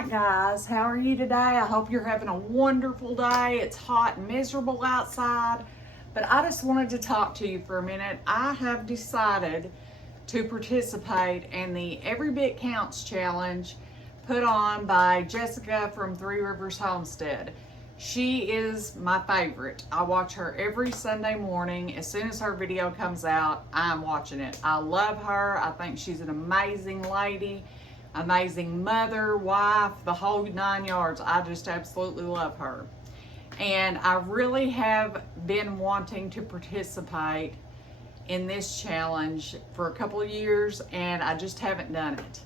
right, guys, how are you today? I hope you're having a wonderful day. It's hot and miserable outside, but I just wanted to talk to you for a minute. I have decided to participate in the Every Bit Counts challenge put on by Jessica from Three Rivers Homestead. She is my favorite. I watch her every Sunday morning. As soon as her video comes out, I'm watching it. I love her. I think she's an amazing lady, amazing mother, wife, the whole 9 yards. I just absolutely love her. And I really have been wanting to participate in this challenge for a couple of years, and I just haven't done it.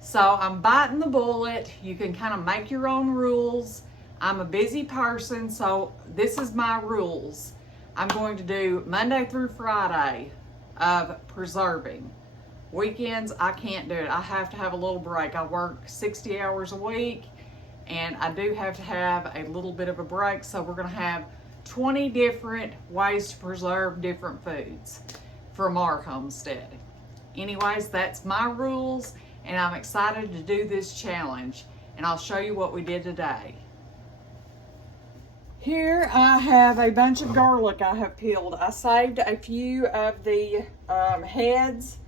So I'm biting the bullet. You can kind of make your own rules. I'm a busy person, so this is my rules. I'm going to do Monday through Friday of preserving. Weekends, I can't do it. I have to have a little break. I work 60 hours a week, and I do have to have a little bit of a break, so we're gonna have 20 different ways to preserve different foods from our homestead. Anyways, that's my rules, and I'm excited to do this challenge, and I'll show you what we did today. Here I have a bunch of garlic I have peeled. I saved a few of the heads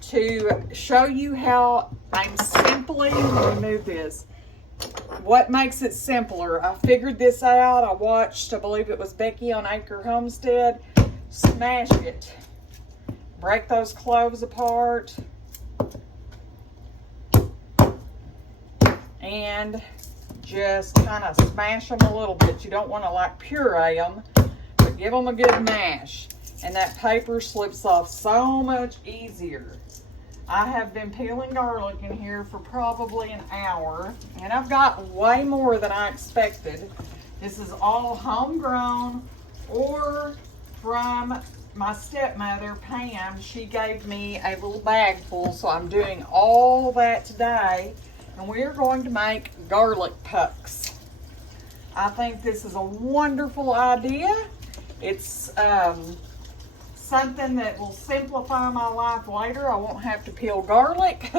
to show you how I'm simply, let me move this, what makes it simpler. I figured this out. I watched, I believe it was Becky on Acre Homestead, smash it. Break those cloves apart. And just kind of smash them a little bit. You don't want to like puree them, but give them a good mash. And that paper slips off so much easier. I have been peeling garlic in here for probably an hour, and I've got way more than I expected. This is all homegrown or from my stepmother, Pam. She gave me a little bag full, so I'm doing all that today. And we're going to make garlic pucks. I think this is a wonderful idea. It's something that will simplify my life later. I won't have to peel garlic,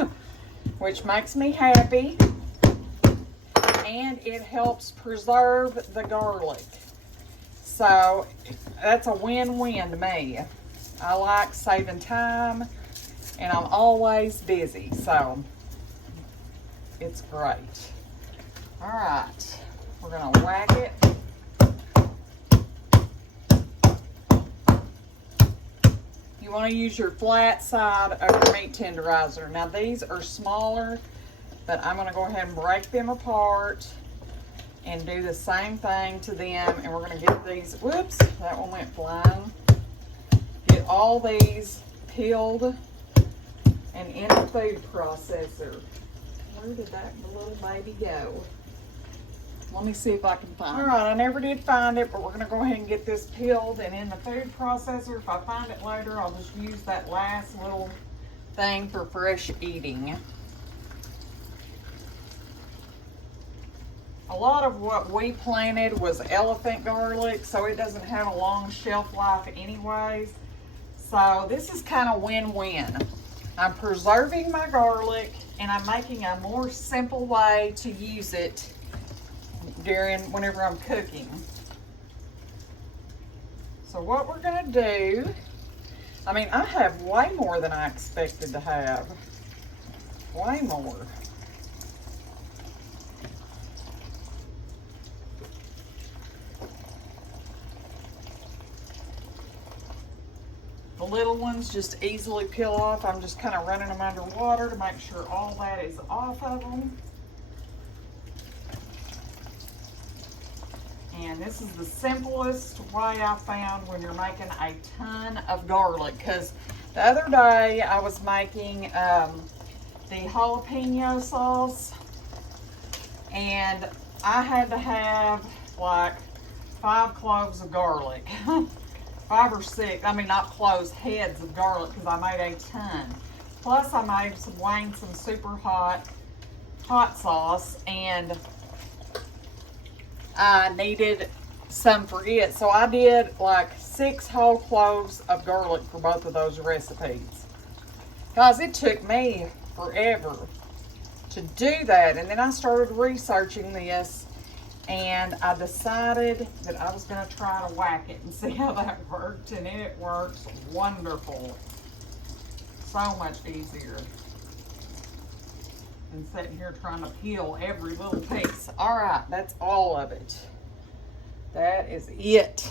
which makes me happy. And it helps preserve the garlic. So that's a win-win to me. I like saving time, and I'm always busy, so it's great. All right, we're gonna whack it. You wanna use your flat side of your meat tenderizer. Now these are smaller, but I'm gonna go ahead and break them apart and do the same thing to them. And we're gonna get these, whoops, that one went flying. Get all these peeled and in a food processor. Where did that little baby go? Let me see if I can find it. All right, I never did find it, but we're gonna go ahead and get this peeled and in the food processor. If I find it later, I'll just use that last little thing for fresh eating. A lot of what we planted was elephant garlic, so it doesn't have a long shelf life anyways. So this is kind of win-win. I'm preserving my garlic, and I'm making a more simple way to use it whenever I'm cooking. So what we're gonna do, I mean, I have way more than I expected to have. Way more. The little ones just easily peel off. I'm just kind of running them under water to make sure all that is off of them. And this is the simplest way I found when you're making a ton of garlic. Because the other day I was making the jalapeno sauce, and I had to have like 5 cloves of garlic. 5 or 6, I mean not cloves, heads of garlic, because I made a ton. Plus I made some super hot sauce, and I needed some for it. So I did like 6 whole cloves of garlic for both of those recipes. Guys, it took me forever to do that. And then I started researching this, and I decided that I was going to try to whack it and see how that worked, and it works wonderful. So much easier than sitting here trying to peel every little piece. All right, that's all of it. That is it.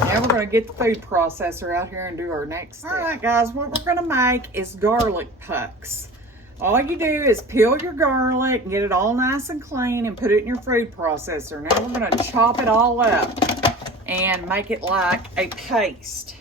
Now we're going to get the food processor out here and do our next step. All right, guys, what we're going to make is garlic pucks. All you do is peel your garlic and get it all nice and clean and put it in your food processor. Now we're going to chop it all up and make it like a paste.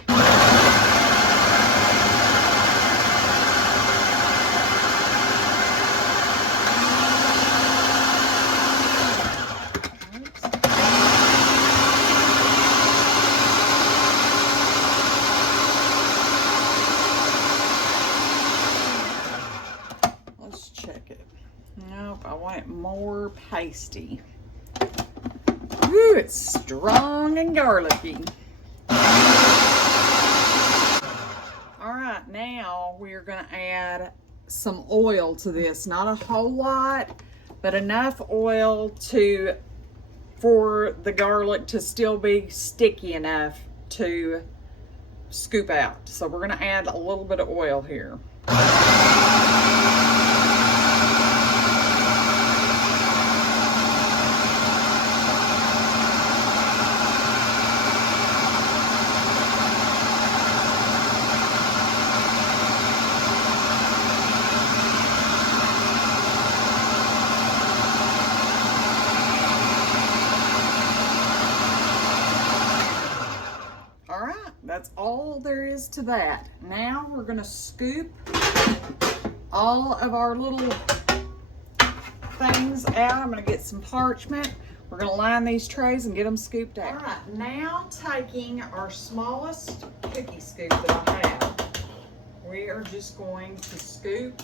Nope, I want it more pasty. Ooh, it's strong and garlicky. All right, now we're gonna add some oil to this. Not a whole lot, but enough oil for the garlic to still be sticky enough to scoop out. So we're gonna add a little bit of oil here. That's all there is to that. Now we're going to scoop all of our little things out. I'm going to get some parchment. We're going to line these trays and get them scooped out. All right, now taking our smallest cookie scoop that I have, we are just going to scoop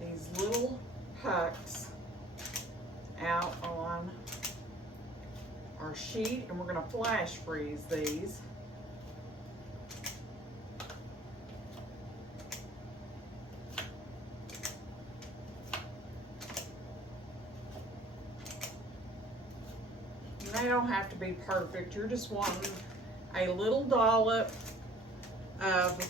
these little pucks out on our sheet, and we're going to flash freeze these. They don't have to be perfect. You're just wanting a little dollop of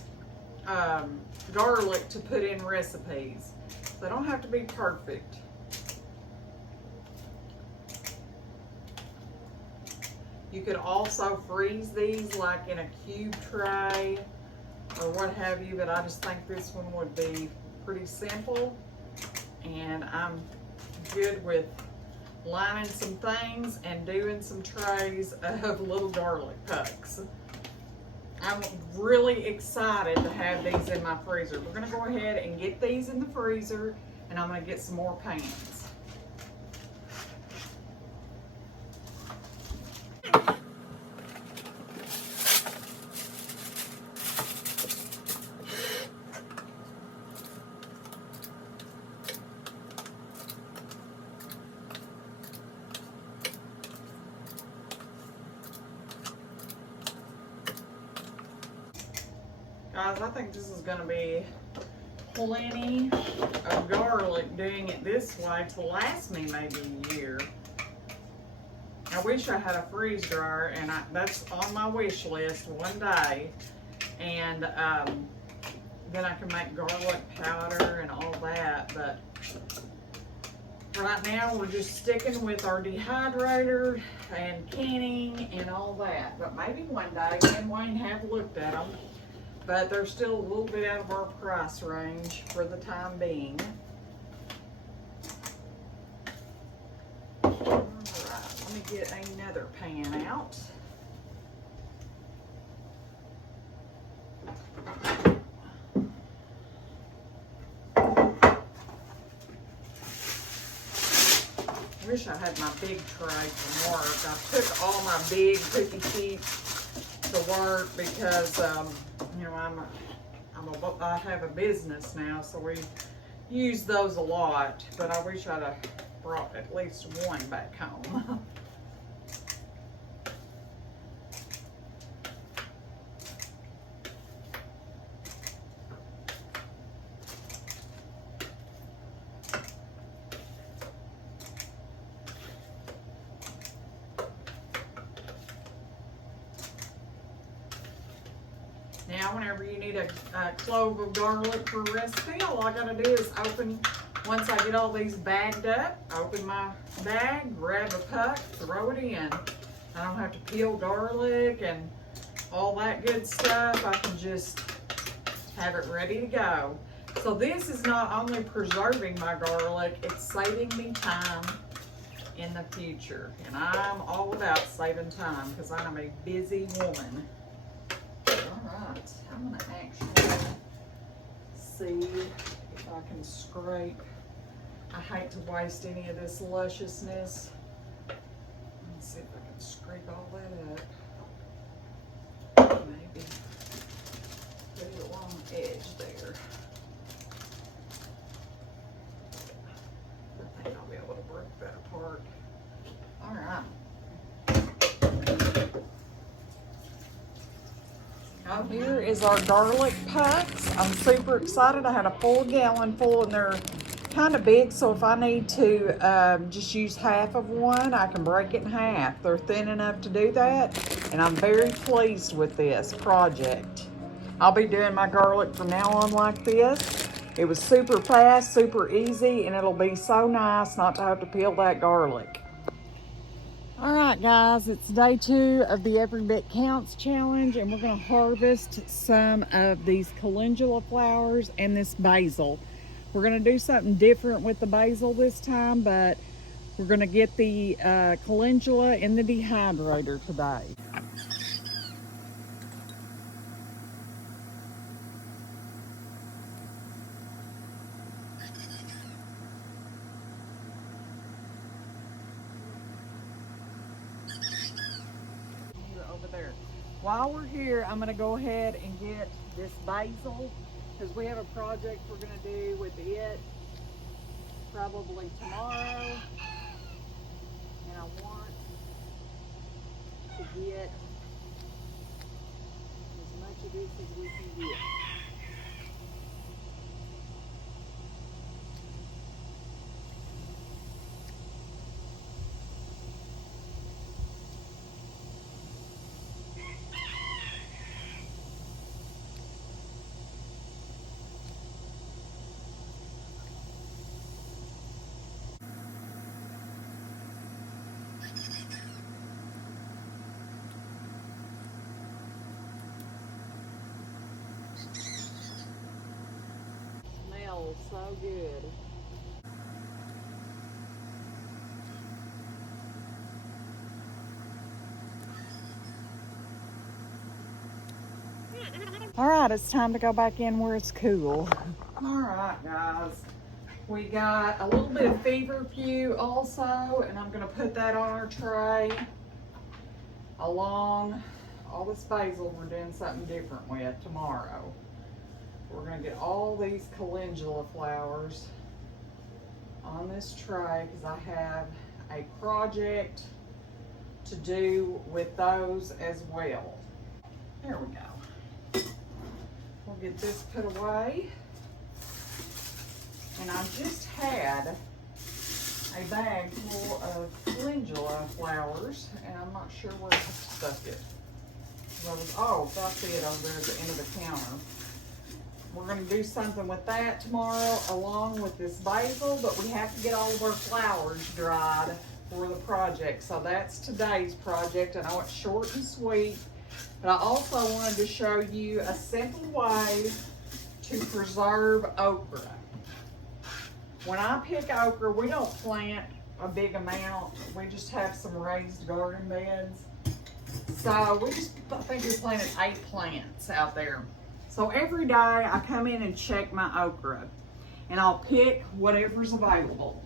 garlic to put in recipes. They don't have to be perfect. You could also freeze these like in a cube tray or what have you, but I just think this one would be pretty simple, and I'm good with lining some things and doing some trays of little garlic pucks. I'm really excited to have these in my freezer. We're going to go ahead and get these in the freezer, and I'm going to get some more pans. Guys, I think this is going to be plenty of garlic doing it this way to last me maybe a year. I wish I had a freeze dryer, and that's on my wish list one day. And then I can make garlic powder and all that. But right now we're just sticking with our dehydrator and canning and all that. But maybe one day me and Wayne have looked at them. But they're still a little bit out of our price range for the time being. All right, let me get another pan out. I wish I had my big tray from work. I took all my big cookie sheets to work because you know, I have a business now, so we use those a lot, but I wish I'd have brought at least one back home. Now, whenever you need a clove of garlic for a recipe, all I gotta do is once I get all these bagged up, open my bag, grab a puck, throw it in. I don't have to peel garlic and all that good stuff. I can just have it ready to go. So this is not only preserving my garlic, it's saving me time in the future. And I'm all about saving time because I'm a busy woman. Alright, I'm gonna actually see if I can scrape. I hate to waste any of this lusciousness. Let's see if I can scrape all that up. Maybe put it along the edge there. I think I'll be able to break that apart. Alright. Out here is our garlic pucks. I'm super excited. I had a full gallon full and they're kind of big, so if I need to just use half of one, I can break it in half. They're thin enough to do that, and I'm very pleased with this project. I'll be doing my garlic from now on like this. It was super fast, super easy, and it'll be so nice not to have to peel that garlic. All right, guys, it's day 2 of the Every Bit Counts challenge, and we're gonna harvest some of these calendula flowers and this basil. We're gonna do something different with the basil this time, but we're gonna get the calendula in the dehydrator today. Over there. While we're here, I'm gonna go ahead and get this basil because we have a project we're gonna do with it probably tomorrow, and I want to get as much of this as we can get. Smells so good. All right, it's time to go back in where it's cool. All right, guys. We got a little bit of feverfew also, and I'm gonna put that on our tray along all this basil we're doing something different with tomorrow. We're gonna get all these calendula flowers on this tray because I have a project to do with those as well. There we go. We'll get this put away. And I just had a bag full of calendula flowers, and I'm not sure where I stuck it. Oh, that's it over there at the end of the counter. We're gonna do something with that tomorrow along with this basil, but we have to get all of our flowers dried for the project. So that's today's project. I know it's short and sweet, but I also wanted to show you a simple way to preserve okra. When I pick okra, we don't plant a big amount. We just have some raised garden beds. So I think we planted 8 plants out there. So every day I come in and check my okra, and I'll pick whatever's available.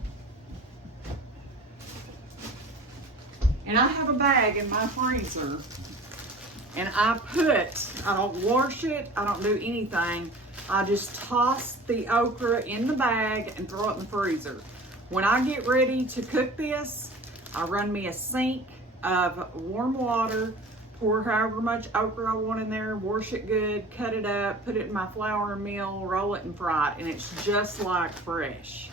And I have a bag in my freezer, and I don't wash it, I don't do anything. I just toss the okra in the bag and throw it in the freezer. When I get ready to cook this, I run me a sink of warm water, pour however much okra I want in there, wash it good, cut it up, put it in my flour mill, roll it and fry it, and it's just like fresh.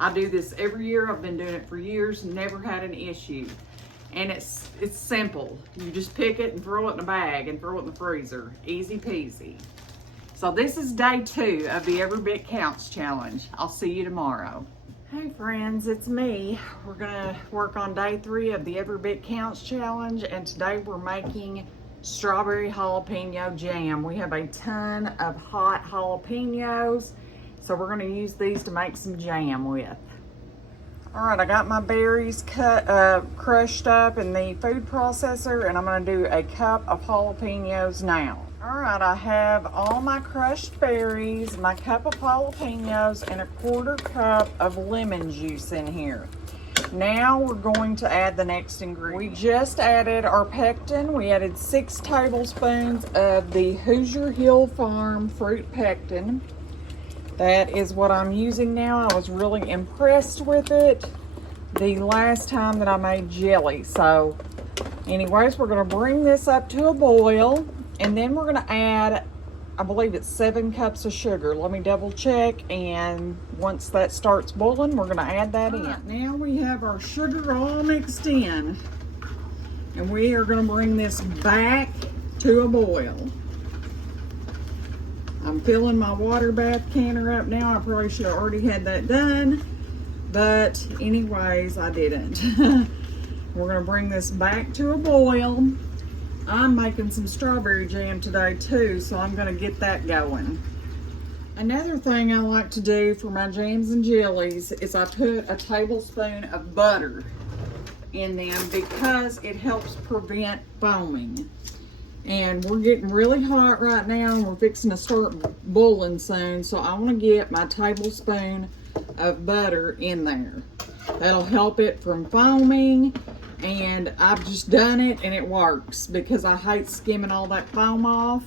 I do this every year. I've been doing it for years, never had an issue. And it's simple. You just pick it and throw it in a bag and throw it in the freezer. Easy peasy. So this is day 2 of the Every Bit Counts challenge. I'll see you tomorrow. Hey friends, it's me. We're gonna work on day 3 of the Every Bit Counts challenge, and today we're making strawberry jalapeno jam. We have a ton of hot jalapenos, so we're gonna use these to make some jam with. All right, I got my berries crushed up in the food processor, and I'm gonna do a cup of jalapenos now. All right, I have all my crushed berries, my cup of jalapenos, and a 1/4 cup of lemon juice in here. Now we're going to add the next ingredient. We just added our pectin. We added 6 tablespoons of the Hoosier Hill Farm fruit pectin. That is what I'm using now. I was really impressed with it the last time that I made jelly. So anyways, we're gonna bring this up to a boil, and then we're gonna add, I believe it's 7 cups of sugar. Let me double check, and once that starts boiling, we're gonna add that in. Now we have our sugar all mixed in, and we are gonna bring this back to a boil. I'm filling my water bath canner up now. I probably should have already had that done, but anyways, I didn't. We're gonna bring this back to a boil. I'm making some strawberry jam today too, so I'm gonna get that going. Another thing I like to do for my jams and jellies is I put a tablespoon of butter in them because it helps prevent foaming. And we're getting really hot right now, and we're fixing to start boiling soon, so I want to get my tablespoon of butter in there. That'll help it from foaming, and I've just done it and it works because I hate skimming all that foam off,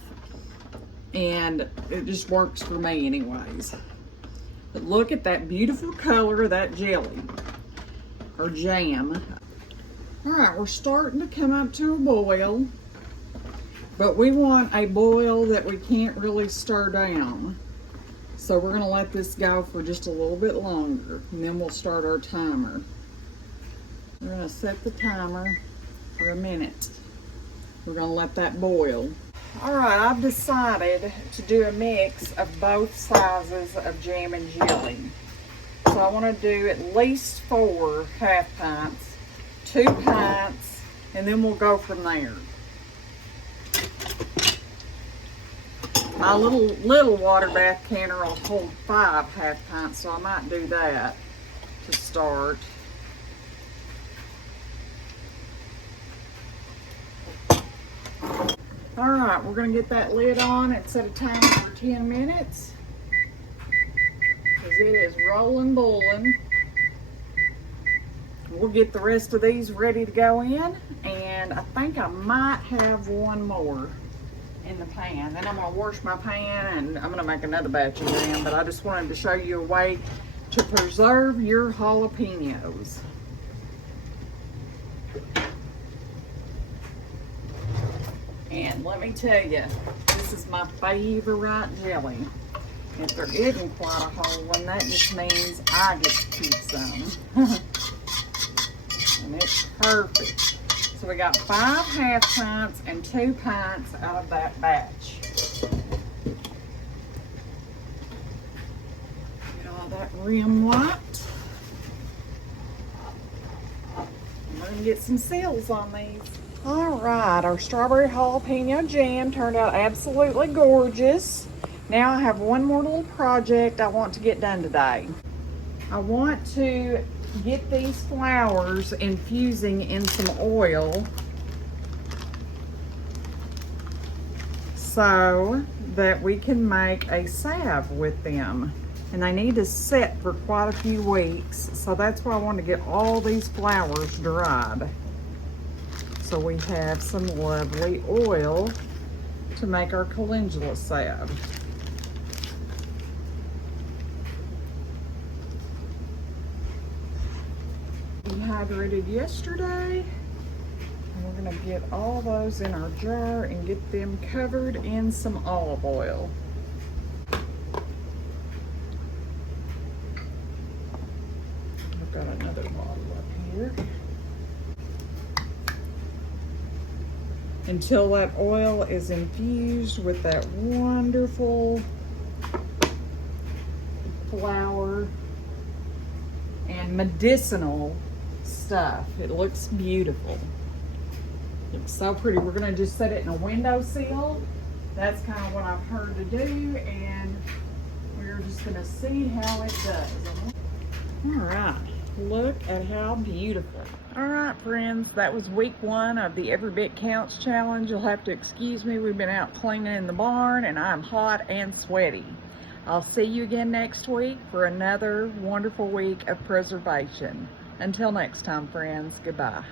and it just works for me anyways. But look at that beautiful color of that jelly or jam. All right, we're starting to come up to a boil, but we want a boil that we can't really stir down. So we're gonna let this go for just a little bit longer, and then we'll start our timer. We're gonna set the timer for a minute. We're gonna let that boil. All right, I've decided to do a mix of both sizes of jam and jelly. So I wanna do at least 4 half pints, 2 pints, and then we'll go from there. My little water bath canner will hold 5 half pints, so I might do that to start. All right, we're gonna get that lid on and set a timer for 10 minutes because it is rolling, boiling. We'll get the rest of these ready to go in, and I think I might have one more in the pan. Then I'm gonna wash my pan and I'm gonna make another batch of jam, but I just wanted to show you a way to preserve your jalapenos. And let me tell you, this is my favorite jelly. If there isn't quite a whole one, that just means I get to keep some. And it's perfect. So we got 5 half pints and 2 pints out of that batch. Get all that rim wiped. I'm gonna get some seals on these. All right, our strawberry jalapeno jam turned out absolutely gorgeous. Now I have one more little project I want to get done today. I want to get these flowers infusing in some oil so that we can make a salve with them. And they need to set for quite a few weeks, so that's why I want to get all these flowers dried. So we have some lovely oil to make our calendula salve. Dehydrated yesterday, and we're going to get all those in our jar and get them covered in some olive oil. I've got another bottle up here. until that oil is infused with that wonderful flower and medicinal stuff. It looks beautiful. It's so pretty. We're gonna just set it in a windowsill. That's kind of what I've heard to do, and we're just gonna see how it does. All right, look at how beautiful. All right, friends, that was week 1 of the Every Bit Counts challenge. You'll have to excuse me. We've been out cleaning in the barn, and I'm hot and sweaty. I'll see you again next week for another wonderful week of preservation. Until next time, friends, goodbye.